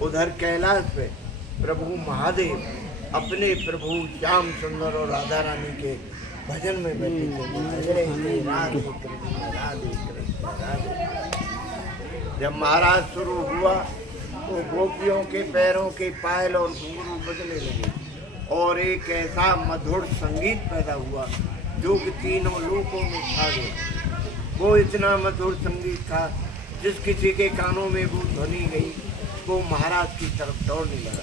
उधर कैलाश पे प्रभु महादेव अपने प्रभु श्याम सुंदर और राधा रानी के भजन में बैठे थे, भज रहे थे राधे कृष्ण राधे कृष्ण राधे। जब महाराज शुरू हुआ तो गोपियों के पैरों के पायल और घुंघरू बजने लगे और एक ऐसा मधुर संगीत पैदा हुआ जो कि तीनों लोकों में छा गया। वो इतना मधुर संगीत था जिस किसी के कानों में वो ध्वनि गई वो महाराज की तरफ दौड़ने लगा,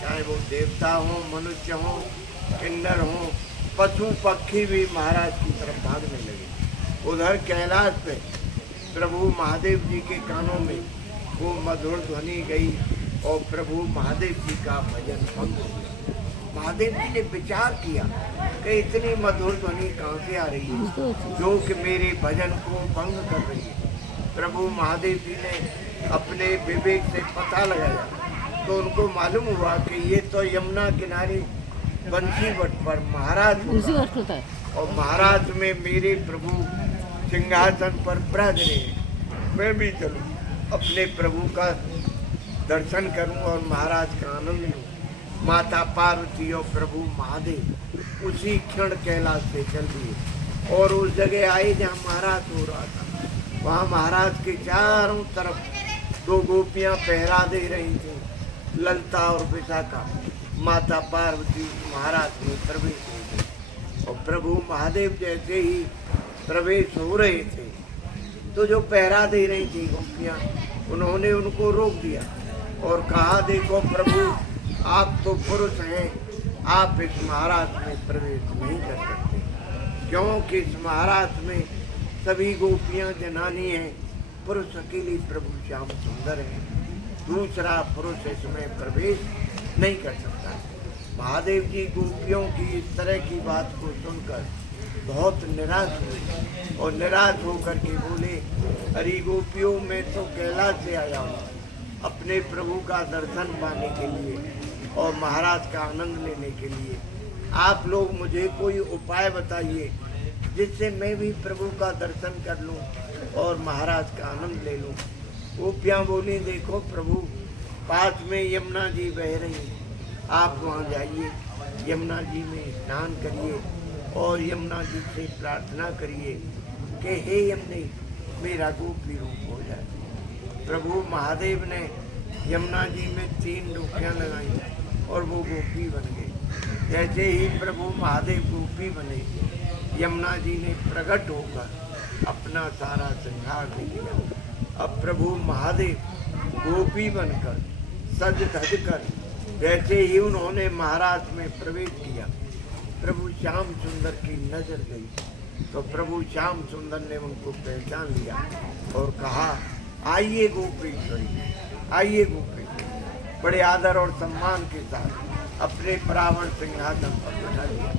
चाहे वो देवता हो, मनुष्य हो, किन्नर हो, पशु पक्षी भी महाराज की तरफ भागने लगे। उधर कैलाश पे प्रभु महादेव जी के कानों में वो मधुर ध्वनि गई और प्रभु महादेव जी का भजन भंग हो गया। महादेव जी ने विचार किया कि इतनी मधुर ध्वनि कहाँ से आ रही है जो कि मेरे भजन को भंग कर रही है। प्रभु महादेव जी ने अपने विवेक से पता लगाया तो उनको मालूम हुआ कि ये तो यमुना किनारे बंसी वट पर महाराज होता है और महाराज में मेरे प्रभु सिंहासन पर विराज रहे हैं। मैं भी चलूं अपने प्रभु का दर्शन करूं और महाराज का आनंद लूं। माता पार्वती और प्रभु महादेव उसी क्षण कैलाश से चल दिए और उस जगह आए जहाँ महाराज हो रहा था। वहाँ महाराज के चारों तरफ दो गोपियाँ पहरा दे रही थी, ललता और विशाखा। माता पार्वती महाराज में प्रवेश हो गई और प्रभु महादेव जैसे ही प्रवेश हो रहे थे तो जो पहरा दे रही थी गोपियाँ उन्होंने उनको रोक दिया और कहा, देखो प्रभु आप तो पुरुष हैं, आप इस महाराज में प्रवेश नहीं कर सकते क्योंकि इस महाराज में सभी गोपियाँ जनानी हैं, पुरुष अकेले प्रभु श्याम सुंदर है, दूसरा पुरुष इसमें प्रवेश नहीं कर सकता। महादेव जी गोपियों की इस तरह की बात को सुनकर बहुत निराश हुए और निराश होकर के बोले, अरे गोपियों मैं तो कैलाश से आया हूँ अपने प्रभु का दर्शन पाने के लिए और महाराज का आनंद लेने के लिए। आप लोग मुझे कोई उपाय बताइए जिससे मैं भी प्रभु का दर्शन कर लूं और महाराज का आनंद ले लूं। गोपियाँ बोली, देखो प्रभु पास में यमुना जी बह रही हैं, आप वहाँ जाइए, यमुना जी में स्नान करिए और यमुना जी से प्रार्थना करिए कि हे यमुने मेरा गोपी रूप हो जाए। प्रभु महादेव ने यमुना जी में 3 डुबकियाँ लगाई और वो गोपी बन गई। जैसे ही प्रभु महादेव गोपी बने यमुना जी ने प्रकट होकर अपना सारा श्रृंगार दे दिया। अब प्रभु महादेव गोपी बनकर सज धज कर जैसे ही उन्होंने महाराज में प्रवेश किया प्रभु श्याम सुंदर की नजर गई तो प्रभु श्याम सुंदर ने उनको पहचान लिया और कहा, आइए गोपेश्वरी, आइए गोपेश्वरी। बड़े आदर और सम्मान के साथ अपने परावण सिंहासन पर बैठा लिया।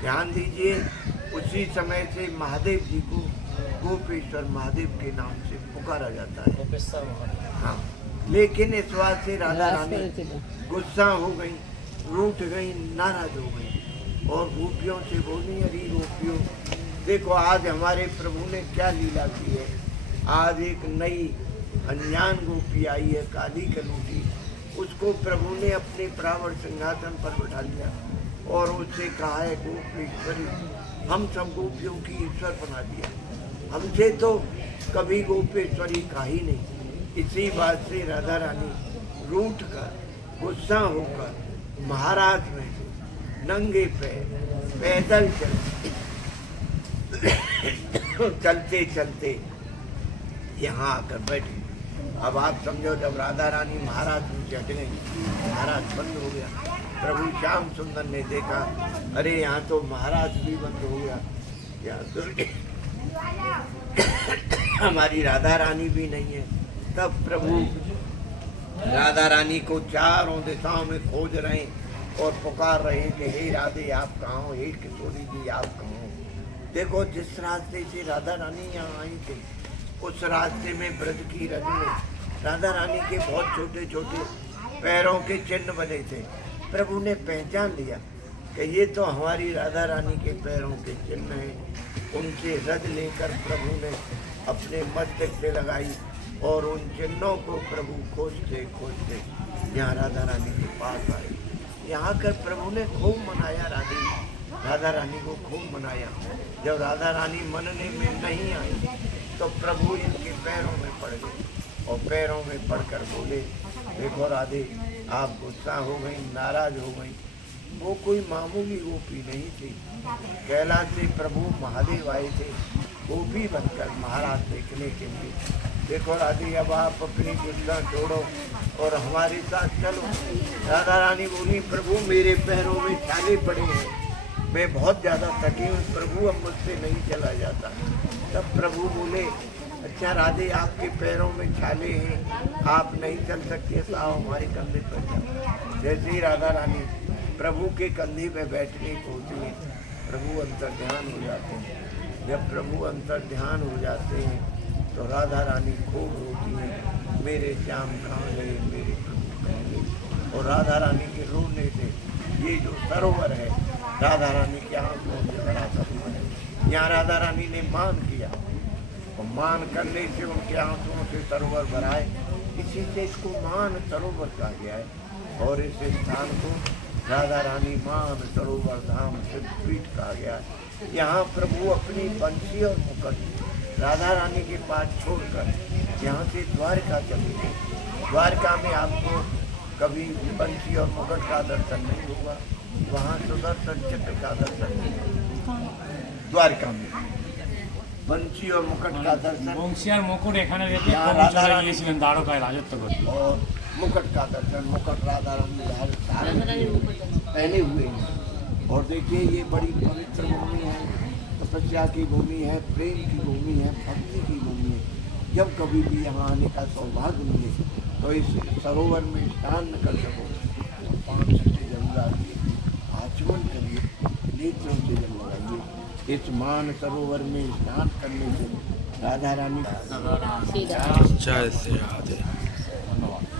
ध्यान दीजिए, उसी समय से महादेव जी को गोपेश्वर महादेव के नाम से पुकारा जाता है। हाँ, लेकिन इस बात से राधा रानी गुस्सा हो गई, रूठ गई, नाराज हो गई और गोपियों से बोली, अरे गोपियों देखो आज हमारे प्रभु ने क्या लीला की है। आज एक नई अनजान गोपी आई है, काली कलूटी, उसको प्रभु ने अपने परावण सिंहासन पर बैठा लिया और उससे कहा है, गोपेश्वरी हम सब गोपियों की ईश्वर बना दिया, हमसे तो कभी गोपेश्वरी कहा ही नहीं। इसी बात से राधा रानी रूठ कर गुस्सा होकर महाराज में नंगे पैदल चलते चलते यहाँ आकर बैठे। अब आप समझो, जब राधा रानी महाराज से हट गई, महाराज बंद हो गया। प्रभु श्याम सुंदर ने देखा, अरे यहाँ तो महाराज भी बंद हो गया, यहाँ तो हमारी राधा रानी भी नहीं है। तब प्रभु राधा रानी को चारों दिशाओं में खोज रहे और पुकार रहे हैं कि हे राधे आप कहाँ हो, हे किशोरी जी आप कहाँ हो। देखो जिस रास्ते से राधा रानी यहाँ आई थी उस रास्ते में ब्रज की रज में राधा रानी के बहुत छोटे छोटे पैरों के चिन्ह बने थे। प्रभु ने पहचान लिया कि ये तो हमारी राधा रानी के पैरों के चिन्ह हैं। उनसे रज लेकर प्रभु ने अपने मस्तक पे लगाई और उन चिन्हों को प्रभु खोजते खोजते यहाँ राधा रानी के पास आए। यहाँ कर प्रभु ने खूब मनाया, राधा रानी को खूब मनाया। जब राधा रानी मनने में नहीं आई तो प्रभु इनके पैरों में पड़ गए और पैरों में पड़कर बोले, देखो राधे, आप गुस्सा हो गई, नाराज हो गई। वो कोई मामूली गोपी नहीं थी, कैलाश से प्रभु महादेव आए थे गोपी बनकर महाराज देखने के लिए। देखो राधे, अब आप अपनी गुस्सा छोड़ो और हमारे साथ चलो। राधा रानी बोली, प्रभु मेरे पैरों में छाले पड़े हैं, मैं बहुत ज़्यादा थकी हूँ प्रभु, अब मुझसे नहीं चला जाता। तब प्रभु बोले, अच्छा राधे, आपके पैरों में छाले हैं, आप नहीं चल सकते, तो आओ हमारे कंधे पर जाओ। जैसे ही राधा रानी प्रभु के कंधे पे बैठने को होती, प्रभु अंतर्ध्यान हो जाते हैं। जब प्रभु अंतर्ध्यान हो जाते हैं तो राधा रानी खूब रोती है, मेरे श्याम कहाँ गए, मेरे प्रभु कहाँ गए। और राधा रानी के रोने से ये जो सरोवर है, राधा रानी के आंखों से बड़ा सरोवर है। यहाँ राधा रानी ने मान किया और मान करने से उनके आंसुओं से सरोवर भराए, इसी से इसको मान सरोवर कहा गया है। और इस स्थान को राधा रानी मान सरोवर धाम सिद्धपीठ कहा गया है। यहाँ प्रभु अपनी बंसी और मुकुट राधा रानी के पास छोड़कर यहाँ से द्वारका चले गए। द्वारका में आपको कभी बंसी और मुकुट का दर्शन नहीं होगा, वहाँ सुदर्शन चक्र का दर्शन नहीं होगा। द्वारका में बंसी और मुकुट का दर्शन, बंसी और मुकुट এখানে রেখে राधा रानी গিয়েছিলেন দ্বারকায় রাজত্ব করতে। और मुकुट का दर्शन, मुकुट राधा रानी पहने हुए हैं। और देखिए, ये बड़ी पवित्र भूमि है, तपस्या की भूमि है, प्रेम की भूमि है, भक्ति की भूमि है। जब कभी भी यहाँ आने का सौभाग्य मिले तो इस सरोवर में स्नान न कर सको तो 5 घंटे जरूर आइए, आचमन करिए, नेत्रों से जल लगाइए। इस मान सरोवर में स्नान करने से राधा रानी जय श्री राधे। ধন্যবাদ।